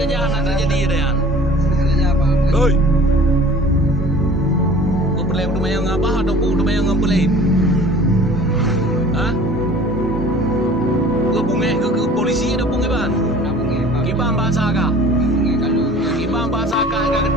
saja anak terjadi Rian. Oi. Kau pelai lumayan ngapa atau kau lumayan ngapelai? Hah? Kau bungai ke polisi ada bungai ban? Kibang bahasa kah? Kibang bahasa kah?